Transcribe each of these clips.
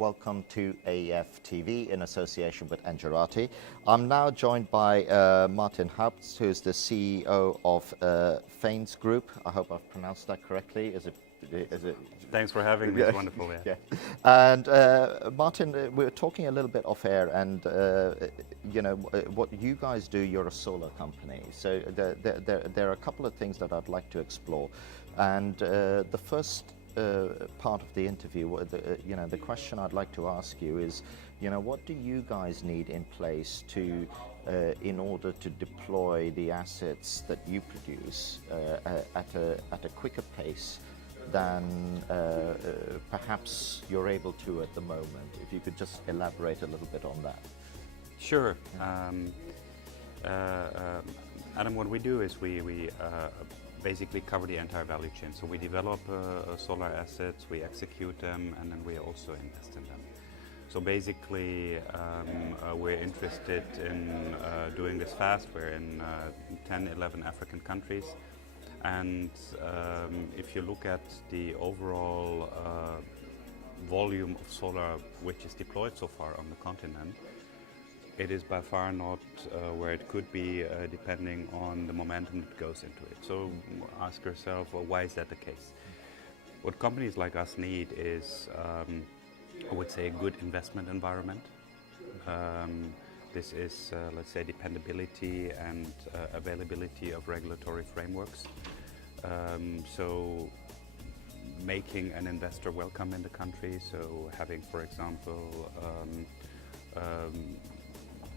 welcome to AEF TV in association with Engerati. I'm now joined by Martin Haupts, who's the CEO of Phanes Group. I hope I've pronounced that correctly. Is it? Thanks for having me. It's wonderful. Yeah. And Martin, we were talking a little bit off air, and what you guys do. You're a solar company, so there are a couple of things that I'd like to explore. And the first part of the interview, the question I'd like to ask you is, what do you guys need in place to, in order to deploy the assets that you produce at a quicker pace than perhaps you're able to at the moment? If you could just elaborate a little bit on that. Sure. Adam, what we do is we basically cover the entire value chain. So we develop solar assets, we execute them, and then we also invest in them. So basically, we're interested in doing this fast. We're in 10, 11 African countries. And if you look at the overall volume of solar which is deployed so far on the continent, it is by far not where it could be, depending on the momentum that goes into it. So ask yourself, well, why is that the case? What companies like us need is, I would say, a good investment environment. This is, let's say, dependability and availability of regulatory frameworks. So making an investor welcome in the country, so having, for example,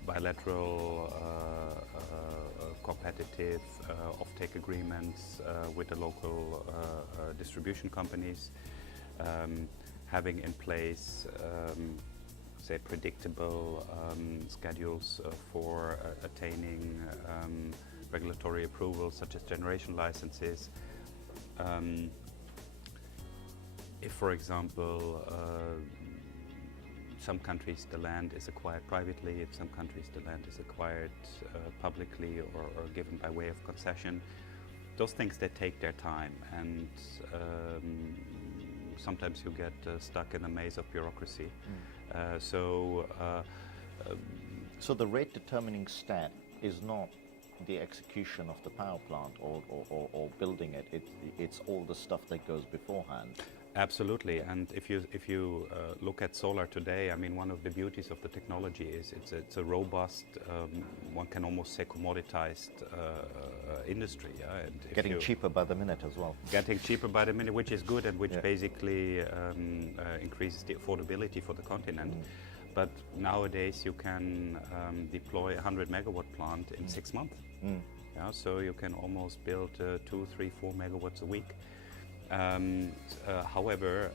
bilateral competitive offtake agreements with the local distribution companies, having in place say predictable schedules for attaining regulatory approvals such as generation licenses. If, for example, some countries the land is acquired privately, in some countries the land is acquired publicly or given by way of concession, those things, they take their time, and sometimes you get stuck in a maze of bureaucracy. So the rate determining stat is not the execution of the power plant or building it. It's all the stuff that goes beforehand. Absolutely, and if you look at solar today, I mean, one of the beauties of the technology is it's a robust, one can almost say commoditized industry. And getting cheaper by the minute as well. Getting cheaper by the minute, which is good, and which basically increases the affordability for the continent. But nowadays you can deploy a 100 megawatt plant in 6 months. Yeah, so you can almost build 2, 3, 4 megawatts a week. However,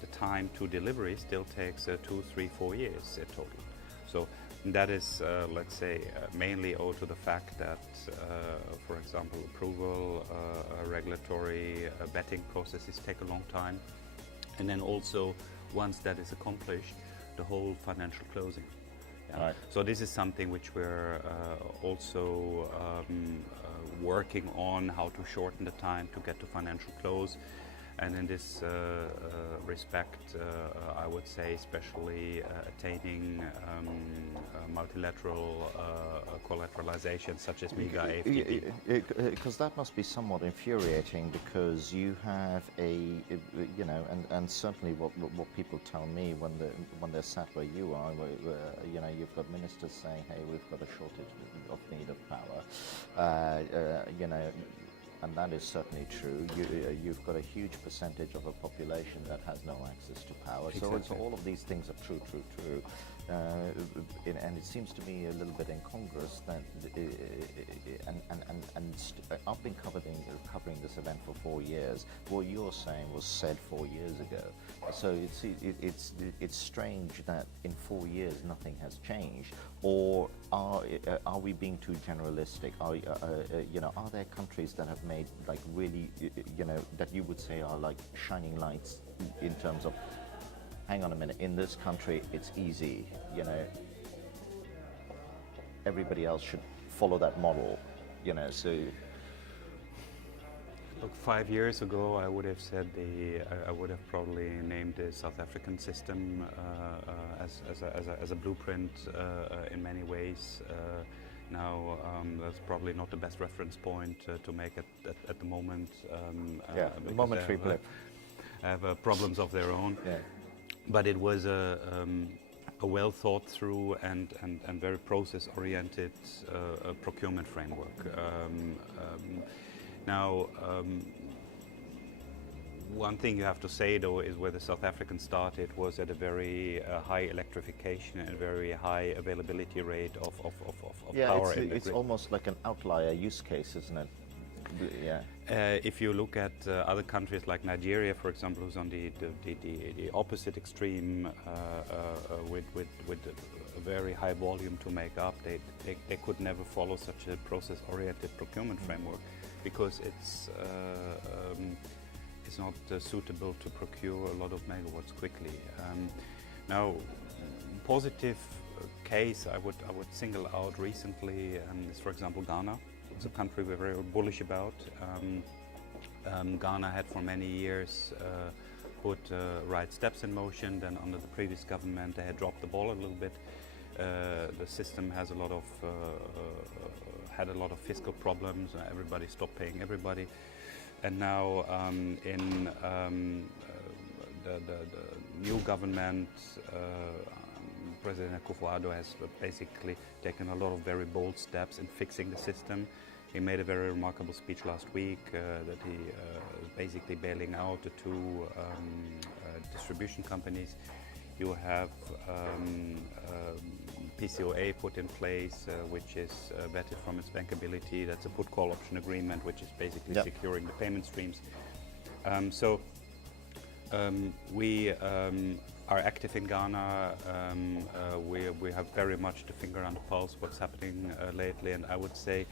the time to delivery still takes 2, 3, 4 years in total. So that is, let's say, mainly owed to the fact that, for example, approval, regulatory vetting processes take a long time. And then also, once that is accomplished, the whole financial closing. Yeah. Right. So this is something which we're also working on, how to shorten the time to get to financial close. And in this respect, I would say especially attaining multilateral collateralization such as MIGA AFTD. Because that must be somewhat infuriating, because you have and certainly what people tell me when they're sat where you are, you've got ministers saying, hey, we've got a shortage of need of power, and that is certainly true. You've got a huge percentage of a population that has no access to power. Exactly. So all of these things are true. And it seems to me a little bit incongruous that, I've been covering this event for 4 years. What you're saying was said 4 years ago. So it's strange that in 4 years nothing has changed. Or are we being too generalistic? Are there countries that have made like really, that you would say are like shining lights in terms of, hang on a minute, in this country it's easy, everybody else should follow that model, so. Look, 5 years ago, I would have said I would have probably named the South African system as a blueprint in many ways. Now, that's probably not the best reference point to make at the moment. Momentary blip. Have problems of their own. Yeah. But it was a well thought through and very process oriented procurement framework. Now, one thing you have to say though is where the South Africans started was at a very high electrification and very high availability rate of power. It's almost like an outlier use case, isn't it? Yeah. If you look at other countries like Nigeria, for example, who's on the opposite extreme with a very high volume to make up, they could never follow such a process-oriented procurement framework because it's not suitable to procure a lot of megawatts quickly. Now, positive case I would single out recently is, for example, Ghana. It's a country we're very bullish about. Ghana had for many years put right steps in motion. Then under the previous government, they had dropped the ball a little bit. The system has had a lot of fiscal problems. Everybody stopped paying everybody. And now in the new government, President Akufo-Addo has basically taken a lot of very bold steps in fixing the system. He made a very remarkable speech last week that he is basically bailing out the two distribution companies. You have PCOA put in place, which is vetted from its bankability. That's a put-call option agreement, which is basically securing the payment streams. We are active in Ghana. We have very much the finger on the pulse what's happening lately, and I would say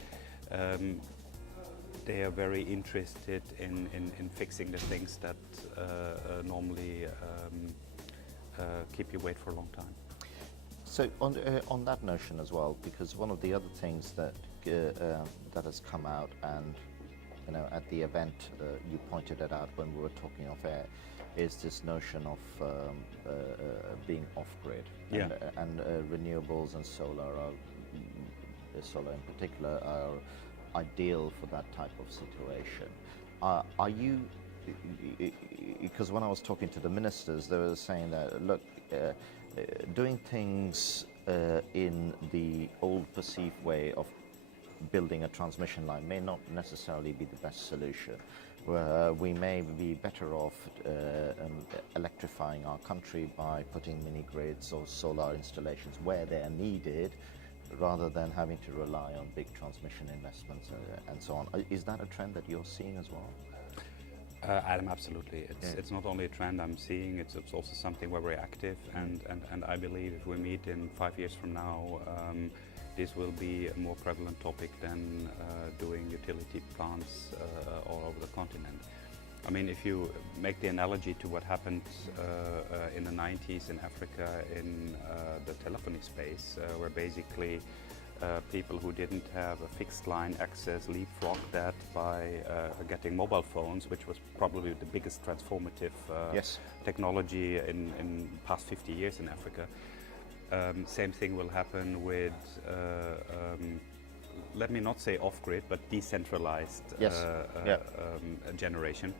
they are very interested in fixing the things that normally keep you wait for a long time. So on that notion as well, because one of the other things that has come out, and at the event you pointed it out when we were talking off air, is this notion of being off-grid. Yeah. And renewables and solar in particular are ideal for that type of situation. Are you, because when I was talking to the ministers, they were saying that, look, doing things in the old perceived way of building a transmission line may not necessarily be the best solution. We may be better off electrifying our country by putting mini grids or solar installations where they are needed, rather than having to rely on big transmission investments and so on. Is that a trend that you're seeing as well? Adam, absolutely. It's not only a trend I'm seeing, it's also something where we're active, and I believe if we meet in 5 years from now, this will be a more prevalent topic than doing utility plants all over the continent. I mean, if you make the analogy to what happened in the 90s in Africa in the telephony space, where basically people who didn't have a fixed line access leapfrogged that by getting mobile phones, which was probably the biggest transformative technology in the past 50 years in Africa. Same thing will happen with, let me not say off-grid, but decentralized generation,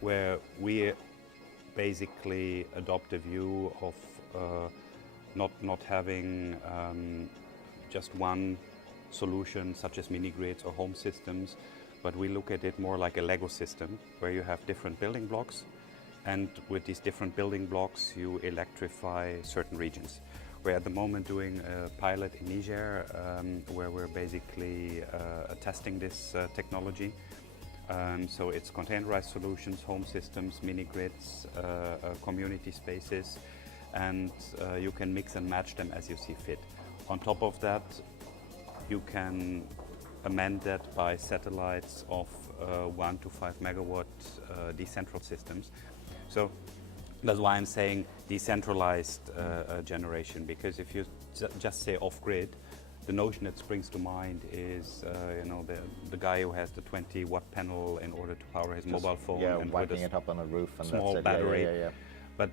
where we basically adopt a view of not having just one solution, such as mini grids or home systems, but we look at it more like a Lego system, where you have different building blocks. And with these different building blocks, you electrify certain regions. We're at the moment doing a pilot in Niger, where we're basically testing this technology. So it's containerized solutions, home systems, mini grids, community spaces, and you can mix and match them as you see fit. On top of that, you can amend that by satellites of 1 to 5 megawatt decentralized systems. So that's why I'm saying decentralized generation, because if you just say off-grid, the notion that springs to mind is, the guy who has the 20-watt panel in order to power his mobile phone, Yeah, and whacking with a it up on a roof and small that's it. battery. Yeah. But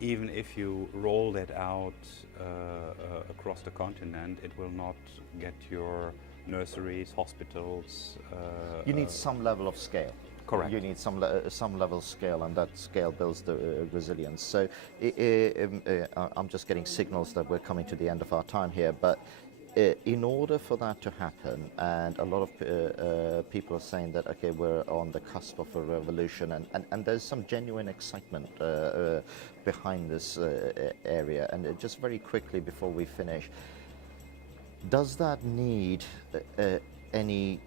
even if you roll that out across the continent, it will not get your nurseries, hospitals. You need some level of scale. Correct. You need some level of scale, and that scale builds the resilience. So I'm just getting signals that we're coming to the end of our time here, but in order for that to happen, and a lot of people are saying that, okay, we're on the cusp of a revolution, and there's some genuine excitement behind this area. And just very quickly before we finish, does that need any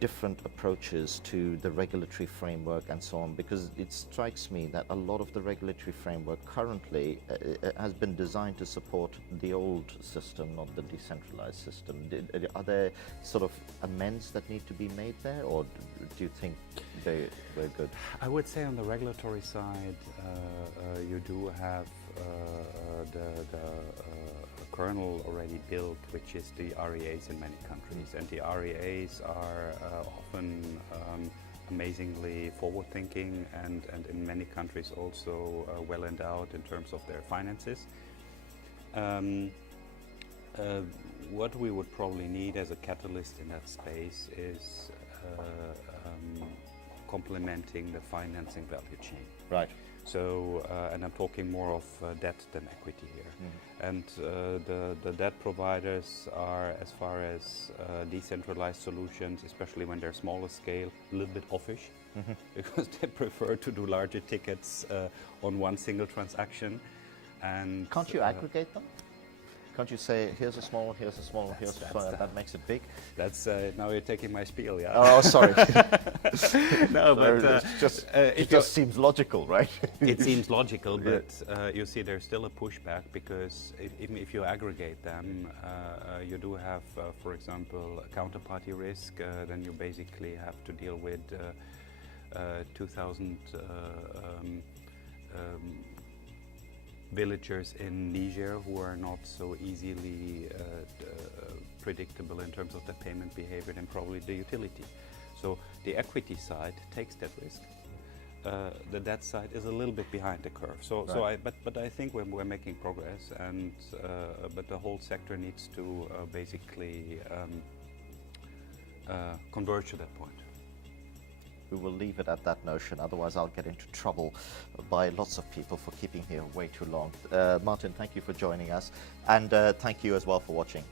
different approaches to the regulatory framework and so on? Because it strikes me that a lot of the regulatory framework currently has been designed to support the old system, not the decentralized system. Are there sort of amends that need to be made there, or do you think we're good? I would say on the regulatory side, you do have the kernel already built, which is the REAs in many countries. And the REAs are often amazingly forward-thinking and in many countries also well endowed in terms of their finances. What we would probably need as a catalyst in that space is complementing the financing value chain. Right. So, and I'm talking more of debt than equity here. And the debt providers are, as far as decentralized solutions, especially when they're smaller scale, a little bit offish, because they prefer to do larger tickets on one single transaction. And can't you aggregate them? Can't you say, here's a small one, here's a small one, here's a small one, that makes it big? That's, now you're taking my spiel, yeah? Oh, sorry. No, but it just seems logical, right? It seems logical, but you see there's still a pushback, because even if you aggregate them, you do have, for example, a counterparty risk. Then you basically have to deal with 2,000 villagers in Niger who are not so easily predictable in terms of the payment behavior than probably the utility. So the equity side takes that risk. The debt side is a little bit behind the curve. But I think we're making progress, and but the whole sector needs to basically converge to that point. We will leave it at that notion, otherwise I'll get into trouble by lots of people for keeping here way too long. Martin, thank you for joining us, and thank you as well for watching.